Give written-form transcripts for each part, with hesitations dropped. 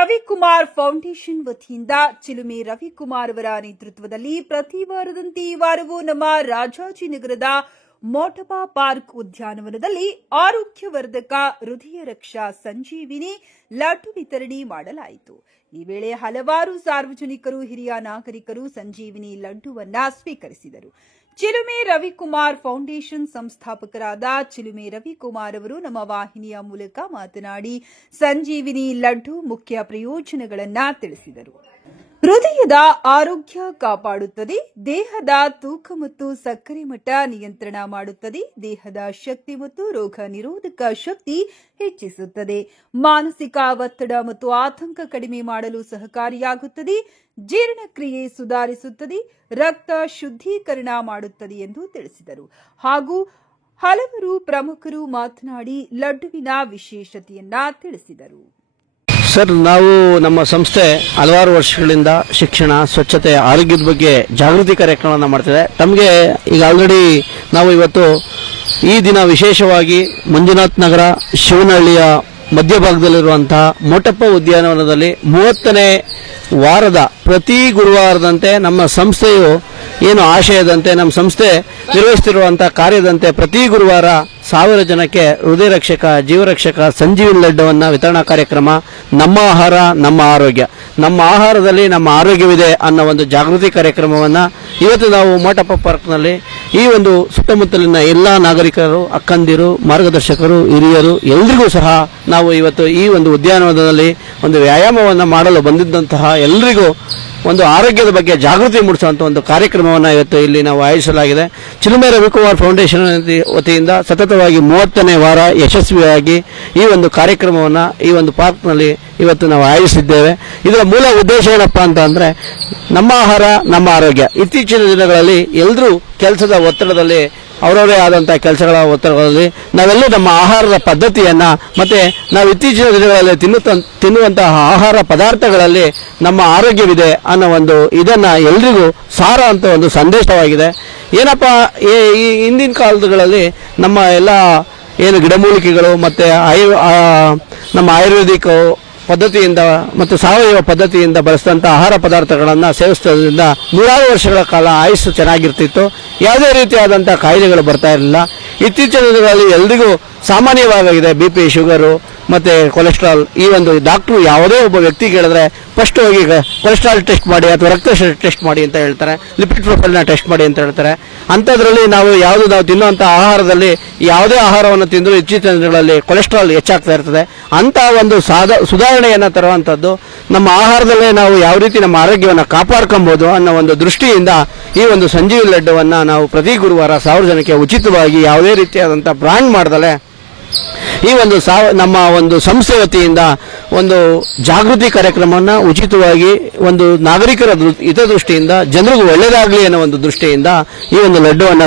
Ravikumar foundation ವತಿಯಿಂದ ಚಿಲುಮೆ ರವಿಕುಮಾರ್ ಅವರ ನೇತೃತ್ವದಲ್ಲಿ ಪ್ರತಿ ವಾರದಂತೆ ಈ ವಾರವೂ ನಮ್ಮ ರಾಜಾಜಿನಗರದ ಮೋಟಪಾ ಪಾರ್ಕ್ ಉದ್ಯಾನವನದಲ್ಲಿ ಆರೋಗ್ಯವರ್ಧಕ ಹೃದಯ ರಕ್ಷಾ ಸಂಜೀವಿನಿ ಲಡ್ಡು ವಿತರಣೆ ಮಾಡಲಾಯಿತು. ಈ ವೇಳೆ ಹಲವಾರು ಸಾರ್ವಜನಿಕರು, ಹಿರಿಯ ನಾಗರಿಕರು ಸಂಜೀವಿನಿ ಲಡ್ಡುವನ್ನ ಸ್ವೀಕರಿಸಿದರು. ಚಿಲುಮೆ ರವಿಕುಮಾರ್ ಫೌಂಡೇಶನ್ ಸಂಸ್ಥಾಪಕರಾದ ಚಿಲುಮೆ ರವಿಕುಮಾರ್ ಅವರು ನಮ್ಮ ವಾಹಿನಿಯ ಮೂಲಕ ಮಾತನಾಡಿ ಸಂಜೀವಿನಿ ಲಡ್ಡು ಮುಖ್ಯ ಪ್ರಯೋಜನಗಳನ್ನು ತಿಳಿಸಿದರು. ಹೃದಯದ ಆರೋಗ್ಯ ಕಾಪಾಡುತ್ತದೆ, ದೇಹದ ತೂಕ ಮತ್ತು ಸಕ್ಕರೆ ಮಟ್ಟ ನಿಯಂತ್ರಣ ಮಾಡುತ್ತದೆ, ದೇಹದ ಶಕ್ತಿ ಮತ್ತು ರೋಗ ನಿರೋಧಕ ಶಕ್ತಿ ಹೆಚ್ಚಿಸುತ್ತದೆ, ಮಾನಸಿಕ ಒತ್ತಡ ಮತ್ತು ಆತಂಕ ಕಡಿಮೆ ಮಾಡಲು ಸಹಕಾರಿಯಾಗುತ್ತದೆ, ಜೀರ್ಣಕ್ರಿಯೆ ಸುಧಾರಿಸುತ್ತದೆ, ರಕ್ತ ಶುದ್ಧೀಕರಣ ಮಾಡುತ್ತದೆ ಎಂದು ತಿಳಿಸಿದರು. ಹಾಗೂ ಹಲವರು ಪ್ರಮುಖರು ಮಾತನಾಡಿ ಲಡ್ಡುವಿನ ವಿಶೇಷತೆಯನ್ನ ತಿಳಿಸಿದರು. ಸರ್, ನಾವು ನಮ್ಮ ಸಂಸ್ಥೆ ಹಲವಾರು ವರ್ಷಗಳಿಂದ ಶಿಕ್ಷಣ, ಸ್ವಚ್ಛತೆ, ಆರೋಗ್ಯದ ಬಗ್ಗೆ ಜಾಗೃತಿ ಕಾರ್ಯಕ್ರಮವನ್ನು ಮಾಡ್ತಿದೆ. ತಮಗೆ ಈಗ ಆಲ್ರೆಡಿ ನಾವು ಇವತ್ತು ಈ ದಿನ ವಿಶೇಷವಾಗಿ ಮಂಜುನಾಥ್ ನಗರ ಶಿವನಹಳ್ಳಿಯ ಮಧ್ಯಭಾಗದಲ್ಲಿರುವಂತಹ ಮೋಟಪ್ಪ ಉದ್ಯಾನವನದಲ್ಲಿ 30ನೇ ವಾರದ ಪ್ರತಿ ಗುರುವಾರದಂತೆ ನಮ್ಮ ಸಂಸ್ಥೆಯು ಏನು ಆಶಯದಂತೆ ನಮ್ಮ ಸಂಸ್ಥೆ ನಿರ್ವಹಿಸುತ್ತಿರುವಂತಹ ಕಾರ್ಯದಂತೆ ಪ್ರತಿ ಗುರುವಾರ 1000 ಜನಕ್ಕೆ ಹೃದಯ ರಕ್ಷಕ, ಜೀವರಕ್ಷಕ ಸಂಜೀವಿನಿ ಲಡ್ಡುವನ್ನು ವಿತರಣಾ ಕಾರ್ಯಕ್ರಮ. ನಮ್ಮ ಆಹಾರ ನಮ್ಮ ಆರೋಗ್ಯ, ನಮ್ಮ ಆಹಾರದಲ್ಲಿ ನಮ್ಮ ಆರೋಗ್ಯವಿದೆ ಅನ್ನೋ ಒಂದು ಜಾಗೃತಿ ಕಾರ್ಯಕ್ರಮವನ್ನು ಇವತ್ತು ನಾವು ಮೋಟಪ್ಪ ಪಾರ್ಕ್ನಲ್ಲಿ ಈ ಒಂದು ಸುತ್ತಮುತ್ತಲಿನ ಎಲ್ಲ ನಾಗರಿಕರು, ಅಕ್ಕಂದಿರು, ಮಾರ್ಗದರ್ಶಕರು, ಹಿರಿಯರು ಎಲ್ರಿಗೂ ಸಹ ನಾವು ಇವತ್ತು ಈ ಒಂದು ಉದ್ಯಾನವನದಲ್ಲಿ ಒಂದು ವ್ಯಾಯಾಮವನ್ನು ಮಾಡಲು ಬಂದಿದ್ದಂತಹ ಎಲ್ರಿಗೂ ಒಂದು ಆರೋಗ್ಯದ ಬಗ್ಗೆ ಜಾಗೃತಿ ಮೂಡಿಸುವಂಥ ಒಂದು ಕಾರ್ಯಕ್ರಮವನ್ನು ಇವತ್ತು ಇಲ್ಲಿ ನಾವು ಆಯೋಜಿಸಲಾಗಿದೆ. ಚಿಲುಮೆ ರವಿಕುಮಾರ್ ಫೌಂಡೇಶನ್ ವತಿಯಿಂದ ಸತತವಾಗಿ 30ನೇ ವಾರ ಯಶಸ್ವಿಯಾಗಿ ಈ ಒಂದು ಕಾರ್ಯಕ್ರಮವನ್ನು ಈ ಒಂದು ಪಾರ್ಕ್ನಲ್ಲಿ ಇವತ್ತು ನಾವು ಆಯೋಜಿಸಿದ್ದೇವೆ. ಇದರ ಮೂಲ ಉದ್ದೇಶ ಏನಪ್ಪ ಅಂತಂದರೆ ನಮ್ಮ ಆಹಾರ ನಮ್ಮ ಆರೋಗ್ಯ. ಇತ್ತೀಚಿನ ದಿನಗಳಲ್ಲಿ ಎಲ್ಲರೂ ಕೆಲಸದ ಒತ್ತಡದಲ್ಲಿ ಅವರವರೇ ಆದಂಥ ಕೆಲಸಗಳ ಒತ್ತಡಗಳಲ್ಲಿ ನಾವೆಲ್ಲೂ ನಮ್ಮ ಆಹಾರದ ಪದ್ಧತಿಯನ್ನು ಮತ್ತು ನಾವು ಇತ್ತೀಚಿನ ದಿನಗಳಲ್ಲಿ ತಿನ್ನುವಂತಹ ಆಹಾರ ಪದಾರ್ಥಗಳಲ್ಲಿ ನಮ್ಮ ಆರೋಗ್ಯವಿದೆ ಅನ್ನೋ ಒಂದು ಇದನ್ನು ಎಲ್ರಿಗೂ ಸಾರ ಅಂತ ಒಂದು ಸಂದೇಶವಾಗಿದೆ. ಏನಪ್ಪ ಈ ಹಿಂದಿನ ಕಾಲಗಳಲ್ಲಿ ನಮ್ಮ ಎಲ್ಲ ಏನು ಗಿಡಮೂಲಿಕೆಗಳು ಮತ್ತು ನಮ್ಮ ಆಯುರ್ವೇದಿಕ್ ಪದ್ಧತಿಯಿಂದ ಮತ್ತು ಸಾವಯವ ಪದ್ಧತಿಯಿಂದ ಬಳಸಿದಂಥ ಆಹಾರ ಪದಾರ್ಥಗಳನ್ನು ಸೇವಿಸೋದ್ರಿಂದ 100 ವರ್ಷಗಳ ಕಾಲ ಆಯುಸ್ಸು ಚೆನ್ನಾಗಿರ್ತಿತ್ತು. ಯಾವುದೇ ರೀತಿಯಾದಂಥ ಕಾಯಿಲೆಗಳು ಬರ್ತಾ ಇರಲಿಲ್ಲ. ಇತ್ತೀಚಿನ ದಿನಗಳಲ್ಲಿ ಎಲ್ರಿಗೂ ಸಾಮಾನ್ಯವಾಗಿದೆ BP, ಶುಗರು ಮತ್ತು ಕೊಲೆಸ್ಟ್ರಾಲ್. ಈ ಒಂದು ಡಾಕ್ಟ್ರು ಯಾವುದೇ ಒಬ್ಬ ವ್ಯಕ್ತಿ ಕೇಳಿದ್ರೆ ಫಸ್ಟ್ ಹೋಗಿ ಕೊಲೆಸ್ಟ್ರಾಲ್ ಟೆಸ್ಟ್ ಮಾಡಿ ಅಥವಾ ರಕ್ತ ಟೆಸ್ಟ್ ಮಾಡಿ ಅಂತ ಹೇಳ್ತಾರೆ, ಲಿಪಿಡ್ ಪ್ರೊಫೈಲ್ನ ಟೆಸ್ಟ್ ಮಾಡಿ ಅಂತ ಹೇಳ್ತಾರೆ. ಅಂಥದ್ರಲ್ಲಿ ನಾವು ತಿನ್ನುವಂಥ ಆಹಾರದಲ್ಲಿ ಯಾವುದೇ ಆಹಾರವನ್ನು ತಿಂದರೂ ಇತ್ತೀಚಿನ ದಿನಗಳಲ್ಲಿ ಕೊಲೆಸ್ಟ್ರಾಲ್ ಹೆಚ್ಚಾಗ್ತಾ ಇರ್ತದೆ. ಅಂಥ ಒಂದು ಸುಧಾರಣೆಯನ್ನು ತರುವಂಥದ್ದು ನಮ್ಮ ಆಹಾರದಲ್ಲೇ ನಾವು ಯಾವ ರೀತಿ ನಮ್ಮ ಆರೋಗ್ಯವನ್ನು ಕಾಪಾಡ್ಕೊಬೋದು ಅನ್ನೋ ಒಂದು ದೃಷ್ಟಿಯಿಂದ ಈ ಒಂದು ಸಂಜೀವಿನಿ ಲಡ್ಡುವನ್ನು ನಾವು ಪ್ರತಿ ಗುರುವಾರ 1000 ಜನಕ್ಕೆ ಉಚಿತವಾಗಿ ಯಾವುದೇ ರೀತಿಯಾದಂಥ ಬ್ರ್ಯಾಂಡ್ ಮಾಡ್ದಲೇ ಈ ಒಂದು ನಮ್ಮ ಒಂದು ಸಂಸ್ಥೆ ವತಿಯಿಂದ ಒಂದು ಜಾಗೃತಿ ಕಾರ್ಯಕ್ರಮವನ್ನು ಉಚಿತವಾಗಿ ಒಂದು ನಾಗರಿಕರ ಹಿತದೃಷ್ಟಿಯಿಂದ ಜನರಿಗೂ ಒಳ್ಳೆಯದಾಗಲಿ ಅನ್ನೋ ಒಂದು ದೃಷ್ಟಿಯಿಂದ ಈ ಒಂದು ಲಡ್ಡುವನ್ನು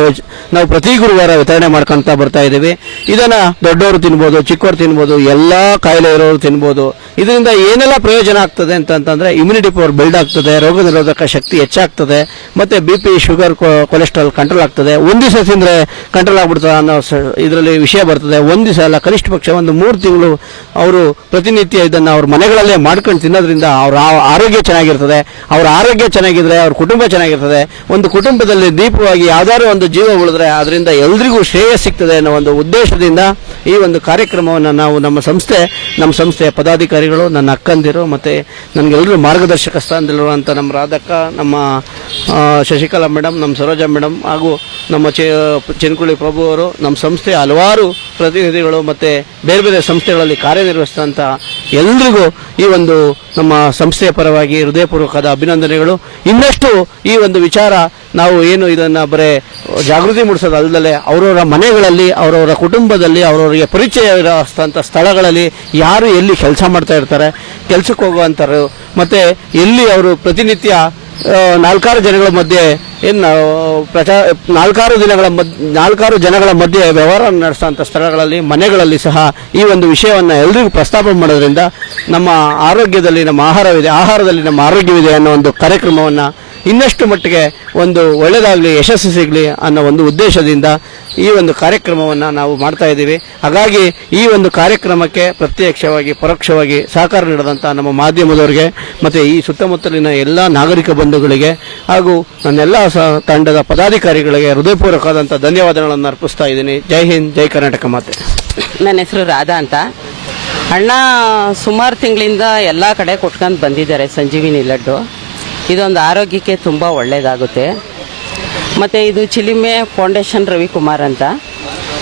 ನಾವು ಪ್ರತಿ ಗುರುವಾರ ವಿತರಣೆ ಮಾಡ್ಕೊಳ್ತಾ ಬರ್ತಾ ಇದ್ದೀವಿ. ಇದನ್ನು ದೊಡ್ಡವರು ತಿನ್ಬೋದು, ಚಿಕ್ಕವರು ತಿನ್ಬೋದು, ಎಲ್ಲ ಕಾಯಿಲೆ ಇರೋರು ತಿನ್ಬೋದು. ಇದರಿಂದ ಏನೆಲ್ಲ ಪ್ರಯೋಜನ ಆಗ್ತದೆ ಅಂತಂದರೆ ಇಮ್ಯುನಿಟಿ ಪವರ್ ಬಿಲ್ಡ್ ಆಗ್ತದೆ, ರೋಗ ನಿರೋಧಕ ಶಕ್ತಿ ಹೆಚ್ಚಾಗ್ತದೆ, ಮತ್ತು BP, ಶುಗರ್, ಕೊಲೆಸ್ಟ್ರಾಲ್ ಕಂಟ್ರೋಲ್ ಆಗ್ತದೆ. ಒಂದು ದಿವಸ ತಿಂದರೆ ಕಂಟ್ರೋಲ್ ಆಗ್ಬಿಡ್ತದೆ ಅನ್ನೋ ಇದರಲ್ಲಿ ವಿಷಯ ಬರ್ತದೆ. ಒಂದು ದಿವಸ ಅಲ್ಲ, ಕನಿಷ್ಠ ಪಕ್ಷ ಒಂದು 3 ತಿಂಗಳು ಅವರು ಪ್ರತಿನಿತ್ಯ ಇದನ್ನು ಅವ್ರ ಮನೆಗಳಲ್ಲೇ ಮಾಡ್ಕೊಂಡು ತಿನ್ನೋದ್ರಿಂದ ಅವ್ರ ಆರೋಗ್ಯ ಚೆನ್ನಾಗಿರ್ತದೆ. ಅವ್ರ ಆರೋಗ್ಯ ಚೆನ್ನಾಗಿದ್ರೆ ಅವ್ರ ಕುಟುಂಬ ಚೆನ್ನಾಗಿರ್ತದೆ. ಒಂದು ಕುಟುಂಬದಲ್ಲಿ ದೀಪವಾಗಿ ಯಾವ್ದಾದ್ರು ಒಂದು ಜೀವ ಉಳಿದ್ರೆ ಅದರಿಂದ ಎಲ್ರಿಗೂ ಶ್ರೇಯ ಸಿಗ್ತದೆ ಅನ್ನೋ ಒಂದು ಉದ್ದೇಶದಿಂದ ಈ ಒಂದು ಕಾರ್ಯಕ್ರಮವನ್ನು ನಾವು ನಮ್ಮ ಸಂಸ್ಥೆಯ ಪದಾಧಿಕಾರಿಗಳು, ನನ್ನ ಅಕ್ಕಂದಿರು ಮತ್ತು ನನಗೆಲ್ಲರೂ ಮಾರ್ಗದರ್ಶಕ ಸ್ಥಾನದಲ್ಲಿರುವಂಥ ನಮ್ಮ ರಾಧಕ್ಕ, ನಮ್ಮ ಶಶಿಕಲಾ ಮೇಡಮ್, ನಮ್ಮ ಸರೋಜಾ ಮೇಡಮ್ ಹಾಗೂ ನಮ್ಮ ಚಿನ್ಕುಳಿ ಪ್ರಭು ಅವರು, ನಮ್ಮ ಸಂಸ್ಥೆಯ ಹಲವಾರು ಪ್ರತಿನಿಧಿಗಳು ಮತ್ತು ಬೇರೆ ಬೇರೆ ಸಂಸ್ಥೆಗಳಲ್ಲಿ ಕಾರ್ಯನಿರ್ವಹಿಸಿದಂಥ ಎಲ್ರಿಗೂ ಈ ಒಂದು ನಮ್ಮ ಸಂಸ್ಥೆಯ ಪರವಾಗಿ ಹೃದಯಪೂರ್ವಕವಾದ ಅಭಿನಂದನೆಗಳು. ಇನ್ನಷ್ಟು ಈ ಒಂದು ವಿಚಾರ ನಾವು ಏನು ಇದನ್ನು ಬರೀ ಜಾಗೃತಿ ಮೂಡಿಸೋದಲ್ಲದೆ ಅವರವರ ಮನೆಗಳಲ್ಲಿ, ಅವರವರ ಕುಟುಂಬದಲ್ಲಿ, ಅವರವರಿಗೆ ಪರಿಚಯ ಇರೋಂಥ ಸ್ಥಳಗಳಲ್ಲಿ ಯಾರು ಎಲ್ಲಿ ಕೆಲಸ ಮಾಡ್ತಾ ಇರ್ತಾರೆ, ಕೆಲಸಕ್ಕೆ ಹೋಗುವಂಥವ್ರು ಮತ್ತು ಎಲ್ಲಿ ಅವರು ಪ್ರತಿನಿತ್ಯ 4 ಜನಗಳ ಮಧ್ಯೆ ನಾಲ್ಕಾರು ಜನಗಳ ಮಧ್ಯೆ ವ್ಯವಹಾರ ನಡೆಸುವಂಥ ಸ್ಥಳಗಳಲ್ಲಿ, ಮನೆಗಳಲ್ಲಿ ಸಹ ಈ ಒಂದು ವಿಷಯವನ್ನು ಎಲ್ರಿಗೂ ಪ್ರಸ್ತಾಪ ಮಾಡೋದ್ರಿಂದ ನಮ್ಮ ಆರೋಗ್ಯದಲ್ಲಿ ನಮ್ಮ ಆಹಾರವಿದೆ, ಆಹಾರದಲ್ಲಿ ನಮ್ಮ ಆರೋಗ್ಯವಿದೆ ಅನ್ನೋ ಒಂದು ಕಾರ್ಯಕ್ರಮವನ್ನು ಇನ್ನಷ್ಟು ಮಟ್ಟಿಗೆ ಒಂದು ಒಳ್ಳೆಯದಾಗಲಿ, ಯಶಸ್ಸು ಸಿಗಲಿ ಅನ್ನೋ ಒಂದು ಉದ್ದೇಶದಿಂದ ಈ ಒಂದು ಕಾರ್ಯಕ್ರಮವನ್ನು ನಾವು ಮಾಡ್ತಾ ಇದ್ದೀವಿ. ಹಾಗಾಗಿ ಈ ಒಂದು ಕಾರ್ಯಕ್ರಮಕ್ಕೆ ಪ್ರತ್ಯಕ್ಷವಾಗಿ ಪರೋಕ್ಷವಾಗಿ ಸಹಕಾರ ನೀಡಿದಂಥ ನಮ್ಮ ಮಾಧ್ಯಮದವರಿಗೆ ಮತ್ತು ಈ ಸುತ್ತಮುತ್ತಲಿನ ಎಲ್ಲ ನಾಗರಿಕ ಬಂಧುಗಳಿಗೆ ಹಾಗೂ ನನ್ನೆಲ್ಲ ತಂಡದ ಪದಾಧಿಕಾರಿಗಳಿಗೆ ಹೃದಯಪೂರ್ವಕವಾದಂಥ ಧನ್ಯವಾದಗಳನ್ನು ಅರ್ಪಿಸ್ತಾ ಇದ್ದೀನಿ. ಜೈ ಹಿಂದ್, ಜೈ ಕರ್ನಾಟಕ ಮಾತೆ. ನನ್ನ ಹೆಸರು ರಾಧಾ ಅಂತ. ಅಣ್ಣ ಸುಮಾರು ತಿಂಗಳಿಂದ ಎಲ್ಲ ಕಡೆ ಕೊಟ್ಕೊಂಡು ಬಂದಿದ್ದಾರೆ ಸಂಜೀವಿನಿ ಲಡ್ಡು. ಇದೊಂದು ಆರೋಗ್ಯಕ್ಕೆ ತುಂಬ ಒಳ್ಳೆಯದಾಗುತ್ತೆ. ಮತ್ತು ಇದು ಚಿಲಿಮೆ ಫೌಂಡೇಶನ್ ರವಿಕುಮಾರ್ ಅಂತ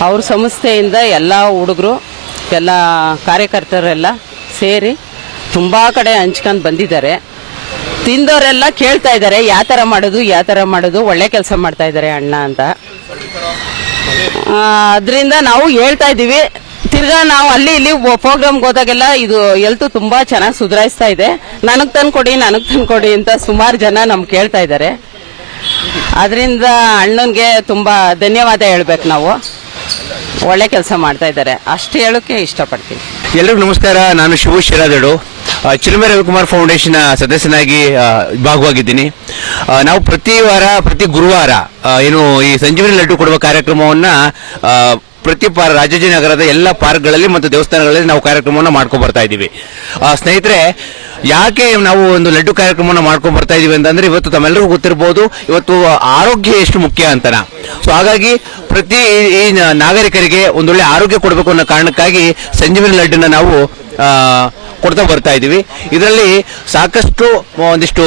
ಅವ್ರ ಸಂಸ್ಥೆಯಿಂದ ಎಲ್ಲ ಹುಡುಗರು ಎಲ್ಲ ಕಾರ್ಯಕರ್ತರೆಲ್ಲ ಸೇರಿ ತುಂಬ ಕಡೆ ಹಂಚ್ಕೊಂಡು ಬಂದಿದ್ದಾರೆ. ತಿಂದವರೆಲ್ಲ ಕೇಳ್ತಾ ಇದ್ದಾರೆ ಯಾವ ಥರ ಮಾಡೋದು ಒಳ್ಳೆ ಕೆಲಸ ಮಾಡ್ತಾ ಇದ್ದಾರೆ ಅಣ್ಣ ಅಂತ. ಅದರಿಂದ ನಾವು ಹೇಳ್ತಾ ಇದ್ದೀವಿ. ತಿರ್ಗಾ ನಾವು ಅಲ್ಲಿ ಇಲ್ಲಿ ಪ್ರೋಗ್ರಾಮ್ಗೆ ಹೋದಾಗೆಲ್ಲ ಇದು ಹೆಲ್ತ್ ತುಂಬ ಚೆನ್ನಾಗಿ ಸುಧಾರಿಸ್ತಾ ಇದೆ. ನನಗೆ ತಂದ್ಕೊಡಿ ಅಂತ ಸುಮಾರು ಜನ ನಮ್ಗೆ ಕೇಳ್ತಾ ಇದ್ದಾರೆ. ಅದರಿಂದ ಅಣ್ಣನಿಗೆ ತುಂಬ ಧನ್ಯವಾದ ಹೇಳ್ಬೇಕು ನಾವು. ಒಳ್ಳೆ ಕೆಲಸ ಮಾಡ್ತಾ ಇದ್ದಾರೆ ಅಷ್ಟು ಹೇಳೋಕ್ಕೆ ಇಷ್ಟಪಡ್ತೀನಿ. ಎಲ್ರಿಗೂ ನಮಸ್ಕಾರ. ನಾನು ಶಿವು ಶಿರಾದಡು, ಚಿಲುಮೆ ರವಿಕುಮಾರ್ ಫೌಂಡೇಶನ್ ಸದಸ್ಯನಾಗಿ ಭಾಗವಾಗಿದ್ದೀನಿ. ನಾವು ಪ್ರತಿ ಗುರುವಾರ ಏನು ಈ ಸಂಜೀವಿನಿ ಲಡ್ಡು ಕೊಡುವ ಕಾರ್ಯಕ್ರಮವನ್ನ ಪ್ರತಿ ರಾಜಾಜಿನಗರದ ಎಲ್ಲ ಪಾರ್ಕ್ಗಳಲ್ಲಿ ಮತ್ತು ದೇವಸ್ಥಾನಗಳಲ್ಲಿ ನಾವು ಕಾರ್ಯಕ್ರಮವನ್ನು ಮಾಡ್ಕೊಂಡು ಬರ್ತಾ ಇದ್ದೀವಿ. ಸ್ನೇಹಿತರೆ, ಯಾಕೆ ನಾವು ಒಂದು ಲಡ್ಡು ಕಾರ್ಯಕ್ರಮವನ್ನು ಮಾಡ್ಕೊಂಡು ಬರ್ತಾ ಇದೀವಿ ಅಂತಂದ್ರೆ, ಇವತ್ತು ತಮ್ಮೆಲ್ಲರಿಗೂ ಗೊತ್ತಿರಬಹುದು, ಇವತ್ತು ಆರೋಗ್ಯ ಎಷ್ಟು ಮುಖ್ಯ ಅಂತನ. ಸೊ ಹಾಗಾಗಿ ಪ್ರತಿ ಈ ನಾಗರಿಕರಿಗೆ ಒಂದೊಳ್ಳೆ ಆರೋಗ್ಯ ಕೊಡಬೇಕು ಅನ್ನೋ ಕಾರಣಕ್ಕಾಗಿ ಸಂಜೀವಿನಿ ಲಡ್ಡನ್ನ ನಾವು ಕೊಡ್ತಾ ಬರ್ತಾ ಇದೀವಿ. ಇದರಲ್ಲಿ ಸಾಕಷ್ಟು ಒಂದಿಷ್ಟು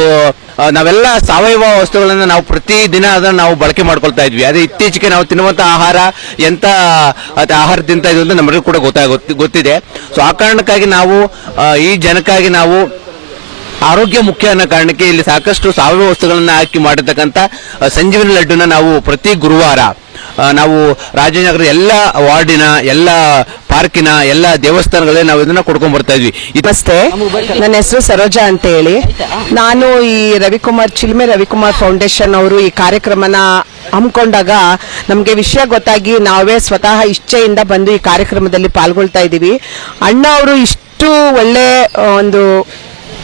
ನಾವೆಲ್ಲ ಸಾವಯವ ವಸ್ತುಗಳನ್ನ ನಾವು ಪ್ರತಿ ದಿನ ಅದನ್ನ ನಾವು ಬಳಕೆ ಮಾಡ್ಕೊಳ್ತಾ ಇದ್ವಿ. ಅದೇ ಇತ್ತೀಚೆಗೆ ನಾವು ತಿನ್ನುವಂತ ಆಹಾರ ಎಂತ ಆಹಾರ ತಿಂತಾ ಇದೀವಿ ಅಂತ ನಮಗೂ ಕೂಡ ಗೊತ್ತಿದೆ. ಸೊ ಆ ಕಾರಣಕ್ಕಾಗಿ ನಾವು ಈ ಜನಕ್ಕಾಗಿ ನಾವು ಆರೋಗ್ಯ ಮುಖ್ಯ ಅನ್ನೋ ಕಾರಣಕ್ಕೆ ಇಲ್ಲಿ ಸಾಕಷ್ಟು ಸಾವಯವ ವಸ್ತುಗಳನ್ನ ಹಾಕಿ ಮಾಡಿರ್ತಕ್ಕಂಥ ಸಂಜೀವಿನಿ ಲಡ್ಡುನ ನಾವು ಪ್ರತಿ ಗುರುವಾರ ನಾವು ರಾಜನಗರದ ಎಲ್ಲ ವಾರ್ಡಿನ, ಎಲ್ಲ ಪಾರ್ಕಿನ, ಎಲ್ಲ ದೇವಸ್ಥಾನಗಳಲ್ಲಿ ನಾವು ಇದನ್ನ ಕೊಡ್ಕೊಂಡ್ ಬರ್ತಾ ಇದ್ವಿ. ನಮಸ್ತೆ, ನನ್ನ ಹೆಸರು ಸರೋಜಾ ಅಂತ ಹೇಳಿ. ನಾನು ಈ ಚಿಲುಮೆ ರವಿಕುಮಾರ್ ಫೌಂಡೇಶನ್ ಅವರು ಈ ಕಾರ್ಯಕ್ರಮನ ಹಮ್ಮಿಕೊಂಡಾಗ ನಮಗೆ ವಿಷಯ ಗೊತ್ತಾಗಿ ನಾವೇ ಸ್ವತಃ ಇಚ್ಛೆಯಿಂದ ಬಂದು ಈ ಕಾರ್ಯಕ್ರಮದಲ್ಲಿ ಪಾಲ್ಗೊಳ್ತಾ ಇದ್ದೀವಿ. ಅಣ್ಣ ಅವರು ಇಷ್ಟು ಒಳ್ಳೆ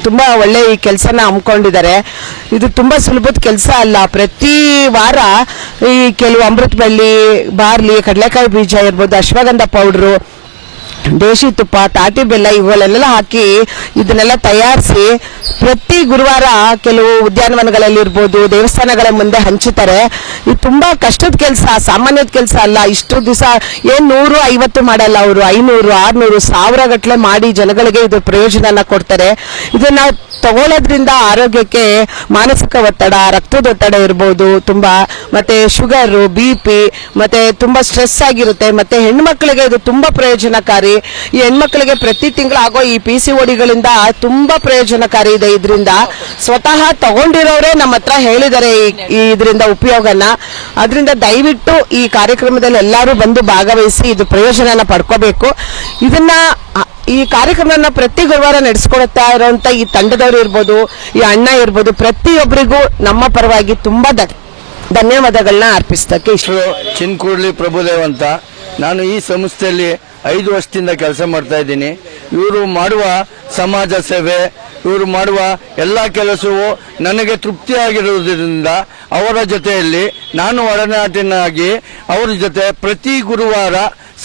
ತುಂಬಾ ಒಳ್ಳೆ ಈ ಕೆಲಸನ ಹಮ್ಮಿಕೊಂಡಿದ್ದಾರೆ. ಇದು ತುಂಬಾ ಸುಲಭದ ಕೆಲಸ ಅಲ್ಲ. ಪ್ರತಿ ವಾರ ಈ ಕೆಲವು ಅಮೃತ ಬಳ್ಳಿ, ಬಾರ್ಲಿ, ಕಡಲೆಕಾಯಿ ಬೀಜ ಇರ್ಬೋದು, ಅಶ್ವಗಂಧ ಪೌಡ್ರು, ದೇಶಿ ತುಪ್ಪ, ತಾಟಿ ಬೆಲ್ಲ ಇವುಗಳೆಲ್ಲ ಹಾಕಿ ಇದನ್ನೆಲ್ಲ ತಯಾರಿಸಿ ಪ್ರತಿ ಗುರುವಾರ ಕೆಲವು ಉದ್ಯಾನವನಗಳಲ್ಲಿ ಇರ್ಬೋದು, ದೇವಸ್ಥಾನಗಳ ಮುಂದೆ ಹಂಚುತ್ತಾರೆ. ಇದು ತುಂಬಾ ಕಷ್ಟದ ಕೆಲಸ, ಸಾಮಾನ್ಯದ ಕೆಲಸ ಅಲ್ಲ. ಇಷ್ಟು ದಿವಸ 150 ಮಾಡಲ್ಲ, ಅವರು 500, 600, 1000 ಗಟ್ಟಲೆ ಮಾಡಿ ಜನಗಳಿಗೆ ಇದು ಪ್ರಯೋಜನ ಕೊಡ್ತಾರೆ. ಇದನ್ನ ತಗೊಳ್ಳೋದ್ರಿಂದ ಆರೋಗ್ಯಕ್ಕೆ ಮಾನಸಿಕ ಒತ್ತಡ, ರಕ್ತದೊತ್ತಡ ಇರ್ಬೋದು ತುಂಬಾ, ಮತ್ತೆ ಶುಗರು, BP, ಮತ್ತೆ ತುಂಬಾ ಸ್ಟ್ರೆಸ್ ಆಗಿರುತ್ತೆ. ಮತ್ತೆ ಹೆಣ್ಮಕ್ಳಿಗೆ ಇದು ತುಂಬಾ ಪ್ರಯೋಜನಕಾರಿ. ಈ ಹೆಣ್ಮಕ್ಳಿಗೆ ಪ್ರತಿ ತಿಂಗಳು ಆಗೋ ಈ PCODಗಳಿಂದ ತುಂಬಾ ಪ್ರಯೋಜನಕಾರಿ ಇದೆ. ಇದರಿಂದ ಸ್ವತಃ ತಗೊಂಡಿರೋರೇ ನಮ್ಮ ಹತ್ರ ಹೇಳಿದ್ದಾರೆ ಇದರಿಂದ ಉಪಯೋಗನ. ಅದರಿಂದ ದಯವಿಟ್ಟು ಈ ಕಾರ್ಯಕ್ರಮದಲ್ಲಿ ಎಲ್ಲರೂ ಬಂದು ಭಾಗವಹಿಸಿ ಇದು ಪ್ರಯೋಜನನ ಪಡ್ಕೋಬೇಕು. ಈ ಕಾರ್ಯಕ್ರಮನ ಪ್ರತಿ ಗುರುವಾರ ನಡೆಸ್ಕೊಳ್ತಾ ಇರುವಂತ ಈ ತಂಡದವರು ಇರ್ಬೋದು, ಈ ಅಣ್ಣ ಇರ್ಬೋದು, ಪ್ರತಿಯೊಬ್ಬರಿಗೂ ನಮ್ಮ ಪರವಾಗಿ ತುಂಬಾ ಧನ್ಯವಾದಗಳನ್ನ ಅರ್ಪಿಸ್ತಕ್ಕೆ ಇಷ್ಟ. ಚಿನ್ಕೂಡ್ಲಿ ಪ್ರಭುದೇವ್ ಅಂತ. ನಾನು ಈ ಸಂಸ್ಥೆಯಲ್ಲಿ 5 ವರ್ಷದಿಂದ ಕೆಲಸ ಮಾಡ್ತಾ ಇದ್ದೀನಿ. ಇವರು ಮಾಡುವ ಸಮಾಜ ಸೇವೆ, ಇವರು ಮಾಡುವ ಎಲ್ಲ ಕೆಲಸವು ನನಗೆ ತೃಪ್ತಿಯಾಗಿರುವುದರಿಂದ ಅವರ ಜೊತೆಯಲ್ಲಿ ನಾನು ಒಡನಾಟಿನಾಗಿ ಅವರ ಜೊತೆ ಪ್ರತಿ ಗುರುವಾರ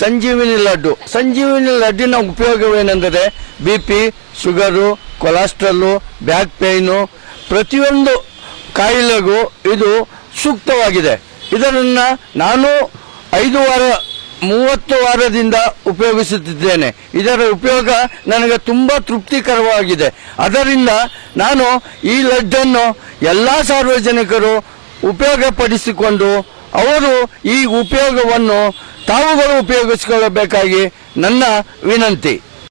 ಸಂಜೀವಿನಿ ಲಡ್ಡಿನ ಉಪಯೋಗವೇನೆಂದರೆ BP, sugar, cholesterol, back pain, ಪ್ರತಿಯೊಂದು ಕಾಯಿಲೆಗೂ ಇದು ಸೂಕ್ತವಾಗಿದೆ. ಇದನ್ನು ನಾನು 30 ವಾರದಿಂದ ಉಪಯೋಗಿಸುತ್ತಿದ್ದೇನೆ. ಇದರ ಉಪಯೋಗ ನನಗೆ ತುಂಬಾ ತೃಪ್ತಿಕರವಾಗಿದೆ. ಅದರಿಂದ ನಾನು ಈ ಲಡ್ಡನ್ನು ಎಲ್ಲ ಸಾರ್ವಜನಿಕರು ಉಪಯೋಗಪಡಿಸಿಕೊಂಡು ಅವರು ಈ ಉಪಯೋಗವನ್ನು ತಾವುಗಳು ಉಪಯೋಗಿಸಿಕೊಳ್ಳಬೇಕಾಗಿ ನನ್ನ ವಿನಂತಿ.